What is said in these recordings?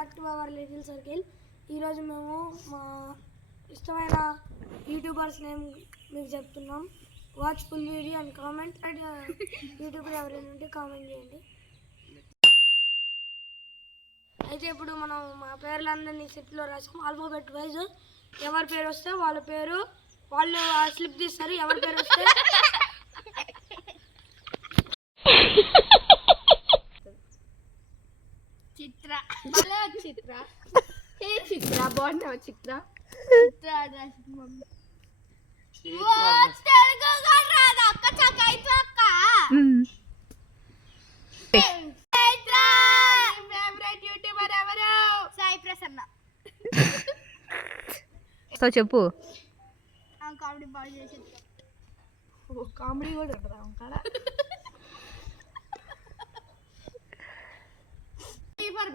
Back to our little circle. ఈరోజు మేము మా ఇష్టమైన యూట్యూబర్స్ నేమ్ మీకు చెప్తున్నాం. Watch full video and comment. And యూట్యూబ్లో ఎవరైనా ఉంటే కామెంట్ చేయండి. అయితే ఇప్పుడు మనం మా పేర్లందరినీ స్లిప్లో రాసాం ఆల్ఫాబెట్ వైజ్. ఎవరి పేరు వస్తే వాళ్ళ పేరు వాళ్ళు ఆ స్లిప్ తీస్తారు. ఎవరి పేరు వస్తే చిత్ర చిత్ర ఏ చిత్ర బాగున్నావు చిత్ర చిత్ర మమ్మీ చెప్పు. కామెడీ బాగా చేసేది. కామెడీ కూడా ఉంటారా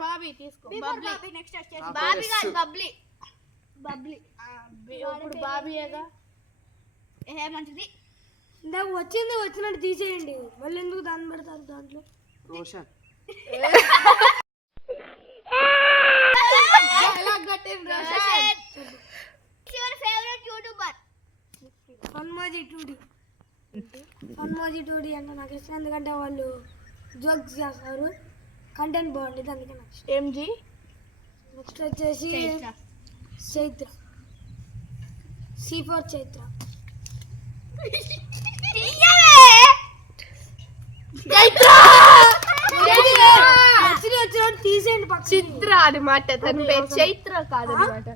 బాబీ తీసుకో. బాబీ నెక్స్ట్ వచ్చేసి బాబీ కాదు బబ్లీ. బబ్లీ ఇప్పుడు బాబీయేగా ఏమంటది. ఇందాక వచ్చినట్టు తీసేయండి. మళ్ళీ ఎందుకు దాన్ని పెడతారు దాంట్లో. రోషన్ ఫన్మోజీ టూడీ అంటే నాకు ఇష్టం. ఎందుకంటే వాళ్ళు జోక్స్ చేస్తారు, కంటెంట్ బాగుండేది, అందుకే నాకు ఇష్టం. ఎంజీ నెక్స్ట్ వచ్చేసి చైత్ర. C4 చైత్ర. వచ్చిన తీసేయండి. చిత్ర అనమాట తన పేరు. చైత్ర కాదనమాట.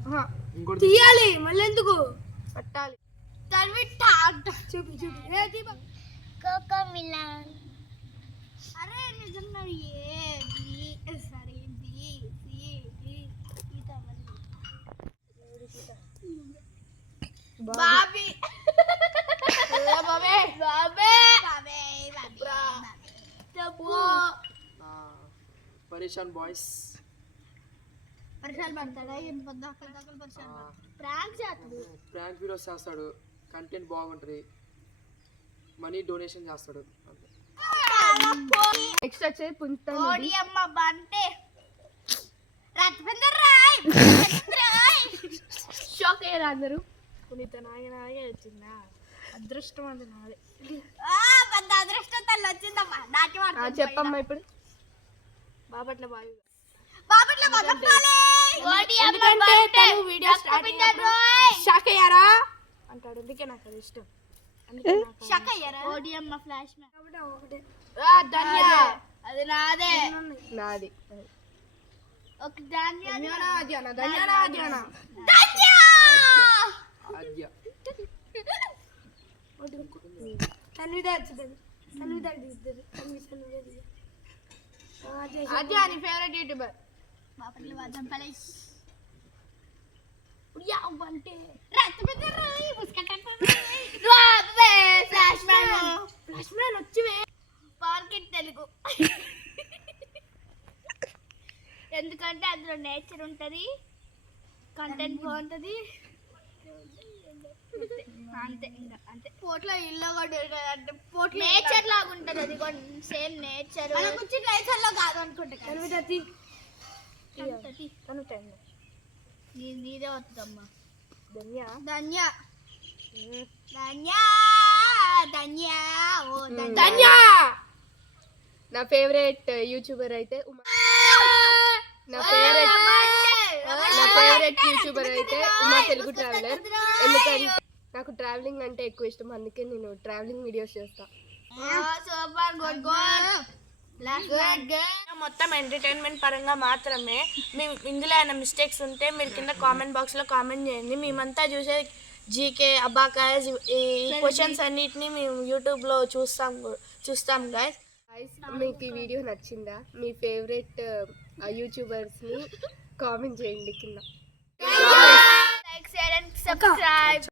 తీయాలి మళ్ళీ ఎందుకు పట్టాలి. చూపి అరే నిజంగా బాబీ పరేషాన్ బాయ్స్. పరిసరాలు పడతాడా? ప్రాంక్ వీడియోస్ చేస్తాడు, కంటెంట్ బాగుంటుంది, మనీ డొనేషన్ చేస్తాడు. నెక్స్ట్ వచ్చే షాక్ అయ్యారు అందరూ. పునీత నాగే వచ్చిందా? అదృష్టం అది నాదే. అదృష్టం తల్లి వచ్చిందమ్మా. చెప్పమ్మా ఇప్పుడు. బాపట్ల బావి షాక్ అయ్యారా అంటాడు. అందుకే నాకు అది ఇష్టం. అది నాదే నాది. Favourite YouTuber Telugu. ఎందుకంటే అందులో నేచర్ ఉంటది, కంటెంట్ బాగుంటది. అంతే ఇంకా అంతే. పోట్లో ఇల్లు కూడా అంటే పోట్లో నేచర్ లాగా ఉంటది. అది కూడా సేమ్ నేచర్. నేచర్ లో కాదు అనుకుంటా. నీదే వస్తుందమ్మా. ధన్య ధన్య ధన్య ధన్య ఓ ధన్య. నా ఫేవరెట్ యూట్యూబర్ అయితే నా ఫేవరెట్ యూట్యూబర్ అయితే ఉమా తెలుగు ట్రావెలర్. ఎందుకంటే నాకు ట్రావెలింగ్ అంటే ఎక్కువ ఇష్టం, అందుకే నేను ట్రావెలింగ్ వీడియోస్ చేస్తా. మొత్తం ఎంటర్టైన్మెంట్ పరంగా మాత్రమే. మేము ఇందులో ఏమైనా మిస్టేక్స్ ఉంటే మీరు కింద కామెంట్ బాక్స్లో కామెంట్ చేయండి. మేమంతా చూసే జీకే అబాకాస్ ఈ క్వశ్చన్స్ అన్నిటినీ మేము యూట్యూబ్లో చూస్తాం గైస్. మీకు ఈ వీడియో నచ్చిందా? మీ ఫేవరెట్ యూట్యూబర్స్ని కామెంట్ చేయండి కింద. Like, share and subscribe.